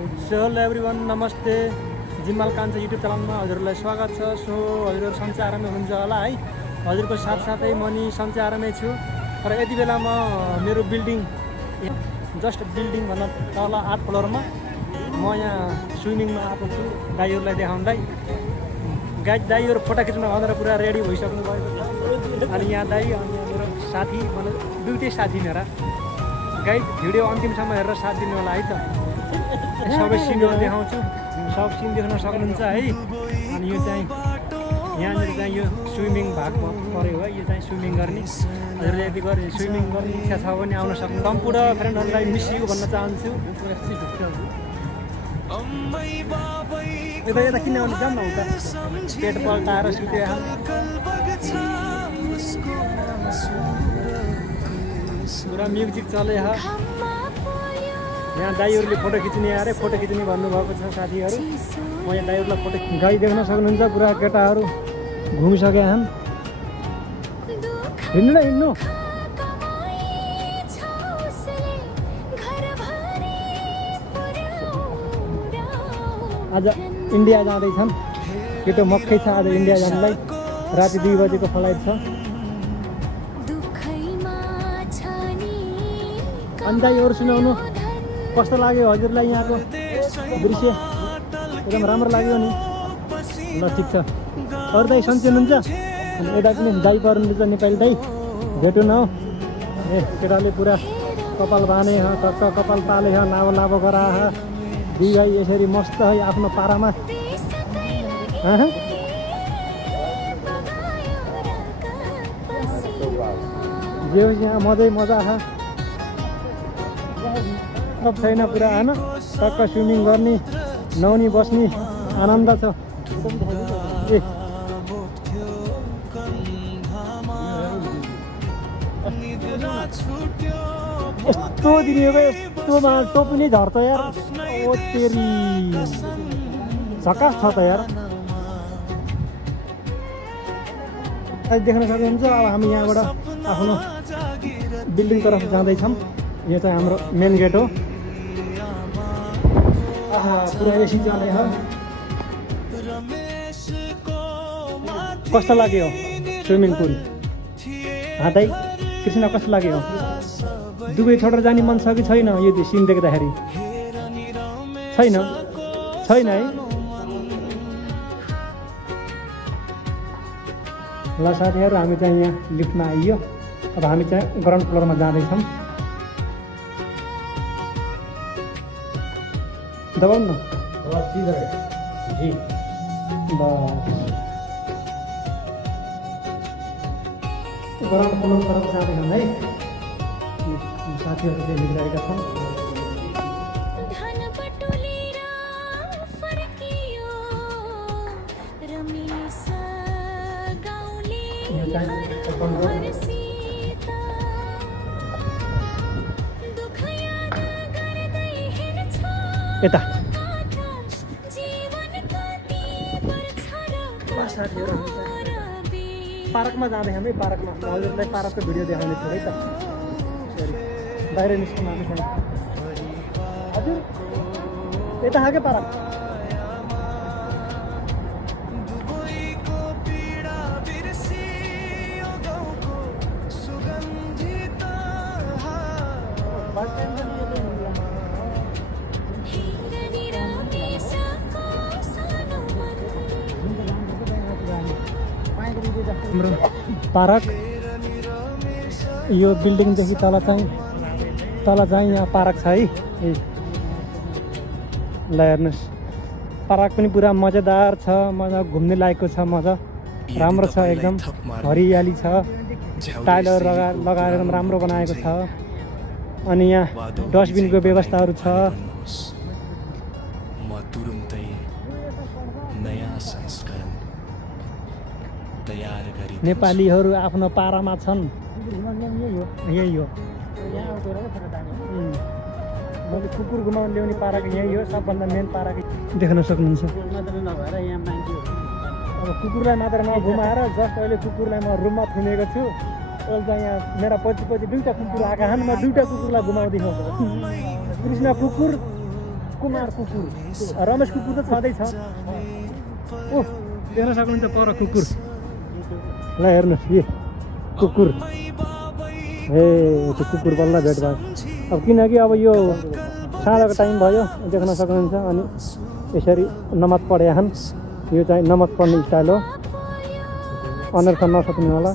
Hello everyone, नमस्ते। जिम्माल कान्छा YouTube च्यानलमा हजुरलाई स्वागत छ। सो हजुरहरू सन्चै आरामै हुनुहुन्छ होला है। हजुरको साथसाथै म नि सन्चै आरामै छु। तर यति बेला म मेरो बिल्डिङ जस्ट बिल्डिङ भन्दा तल 8 फ्लोरमा म यहाँ स्विमिङमा आएको छु दाइहरूलाई देखाउँदै। दाइहरू फोटो खिच्न भनेर पुरा रेडी भइसक्नु भएको छ। अनि यहाँ दाइ अनि मेरो साथी मतलब दुईटै साथी मेरा गाइड भिडियो अन्तिमसम्म हेरेर साथ दिनु होला है त। सबै सिनहरू देखाउँछु, सब सिन देख्न सक्नुहुन्छ है। अनि यो चाहिँ यहाँनिर चाहिँ यो स्विमिङ भाग पऱ्यो है। यो चाहिँ स्विमिङ गर्ने हजुरले यदि स्विमिङ गर्ने इच्छा छ भने आउन सक्नु। सम्पूर्ण फ्रेन्डहरूलाई मिस यु भन्न चाहन्छु। यता किन आउनु जाऊँ न उता पेट पल्टाएर सुत्यो। पुरा म्युजिक चले यहाँ दाइहरूले फोटो खिच्ने अरे फोटो खिच्ने भन्नुभएको छ साथीहरू। म यहाँ दाइहरूलाई फोटो गाई देख्न सक्नुहुन्छ। पुरा केटाहरू घुमिसके छन्। हिँड्नु न हिँड्नु। आज इन्डिया जाँदैछन् केटो मक्कै छ आज इन्डिया जानुलाई। राति 2 बजेको फ्लाइट छ। अन्त दाइहरू सुनाउनु कस्तो लाग्यो हजुरलाई यहाँको दृश्य? एकदम राम्रो लाग्यो नि। ल ठिक छ। अरू दाइ सन्चै हुनुहुन्छ? यता पनि दाइ पर्नुहुन्छ नेपाली दाइ भेटौँ न। ए केटाले पुरा कपाल बाँधे टक्क कपाल पाले लाभो लाभो गरा। दुई भाइ यसरी मस्त है आफ्नो पारामा। जे होस् यहाँ मजै मजा सब छैन पुरा होइन। टक्क स्विमिङ गर्ने नुहाउने बस्ने आनन्द छ। ए यस्तो दिने यस्तोमा टोपी नै झर्छ यार। ओ तेरी झकास छ त यार। देख्न सक्नुहुन्छ अब हामी यहाँबाट आफ्नो बिल्डिङ तर्फ जाँदैछौँ। यो चाहिँ हाम्रो मेन गेट हो। पुरा एसी चले हो। कस्तो लाग्यो स्विमिङ पुल? दाइ कृष्ण कस्तो लाग्यो? दुबई छोडेर जाने मन छ कि छैन? यो सिन देख्दाखेरि छैन छैन है। ल साथीहरू हामी चाहिँ यहाँ लिफ्टमा आइयो। अब हामी चाहिँ ग्राउन्ड फ्लोरमा जाँदैछौँ। दबाउनु न जी बस। ग्राउन्ड फ्लोर तर्फ जाँदैछौँ है। साथीहरू चाहिँ हिँडिरहेका छन्। यता साथीहरू पार्कमा जाँदैछौँ है। पार्कमा हजुरलाई पार्कको भिडियो देखाउने छु है त। सरी बाहिर निस्कनु हामीसँग। हजुर यता खाके पार्क। हाम्रो पार्क यो बिल्डिङदेखि तल चाहिँ यहाँ पार्क छ है। ल हेर्नुहोस् पार्क पनि पुरा मजादार छ। मजा घुम्ने लायकको छ। मजा राम्रो छ एकदम हरियाली छ। टाइलहरू लगाएर एकदम राम्रो बनाएको छ। अनि यहाँ डस्टबिनको व्यवस्थाहरू छ। नेपालीहरू आफ्नो पारामा छन्। यही हो मैले कुकुर घुमाउनु ल्याउने पार्क यही हो। सबभन्दा मेन पार्क देख्न सक्नुहुन्छ। अब कुकुरलाई मात्र नघुमाएर जस्ट अहिले कुकुरलाई म रुममा थुनेको छु। अहिले चाहिँ यहाँ मेरा पछि दुईवटा कुकुर आएका छन्। म दुईवटा कुकुरलाई घुमाउँदैछु। कृष्ण कुकुर कुमार कुकुर रमेश कुकुर त छँदैछ ओह देख्न सक्नुहुन्छ पर कुकुर ल हेर्नुहोस् यो कुकुर ए त्यो कुकुर बल्ल भेट भयो अब किनकि अब यो साँझको टाइम भयो देख्न सक्नुहुन्छ अनि यसरी नमाज पढेछन् यो चाहिँ नमाज पढ्ने स्टाइल हो अनर्थ नसक्नु होला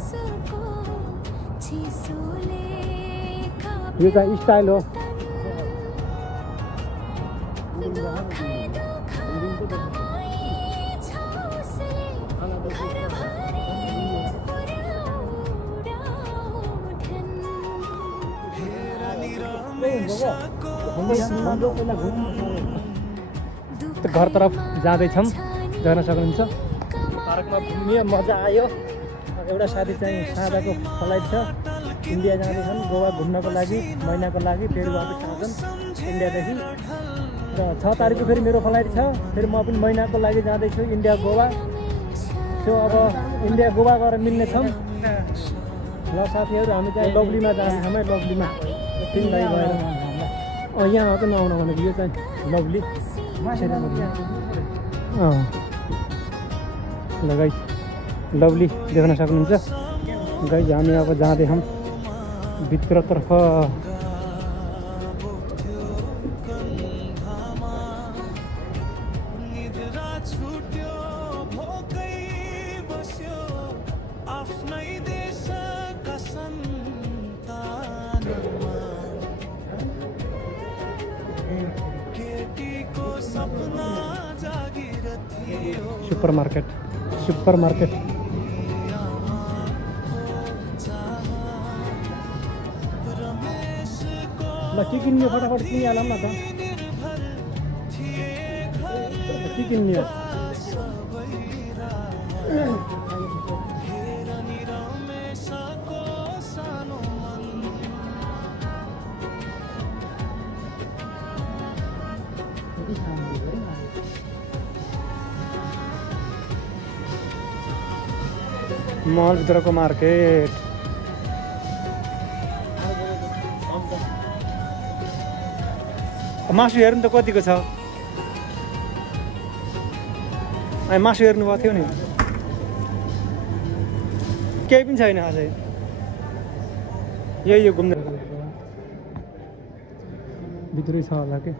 यो चाहिँ स्टाइल हो घरतर्फ जाँदैछौँ गर्न सक्नुहुन्छ पार्कमा घुम्यो मजा आयो एउटा साथी चाहिँ साँझको फ्लाइट छ इन्डिया जाँदैछन् गोवा घुम्नको लागि महिनाको लागि फेरि वापस आउँछन् इन्डियादेखि र 6 तारिकको फेरि मेरो फ्लाइट छ फेरि म पनि महिनाको लागि जाँदैछु इन्डिया गोवा सो अब इन्डिया गोवा गएर मिल्नेछौँ ल साथीहरू हामी चाहिँ लभलीमा जाँदैछौँ है लभलीमा तिनलाई गएर यहाँ पनि आउन भनेको यो चाहिँ लभली ल गाइस लभली देख्न सक्नुहुन्छ गाइस हामी अब जाँदैछौँ भित्रतर्फ सुपर मार्केट ल के किन्ने फटाफट किनिहालौँ न त के किन्ने मल भित्रको मार्केट मासु हेर्नु त कतिको छ मासु हेर्नु भएको थियो नि केही पनि छैन अझै यही घुम्नु भित्रै छ होला के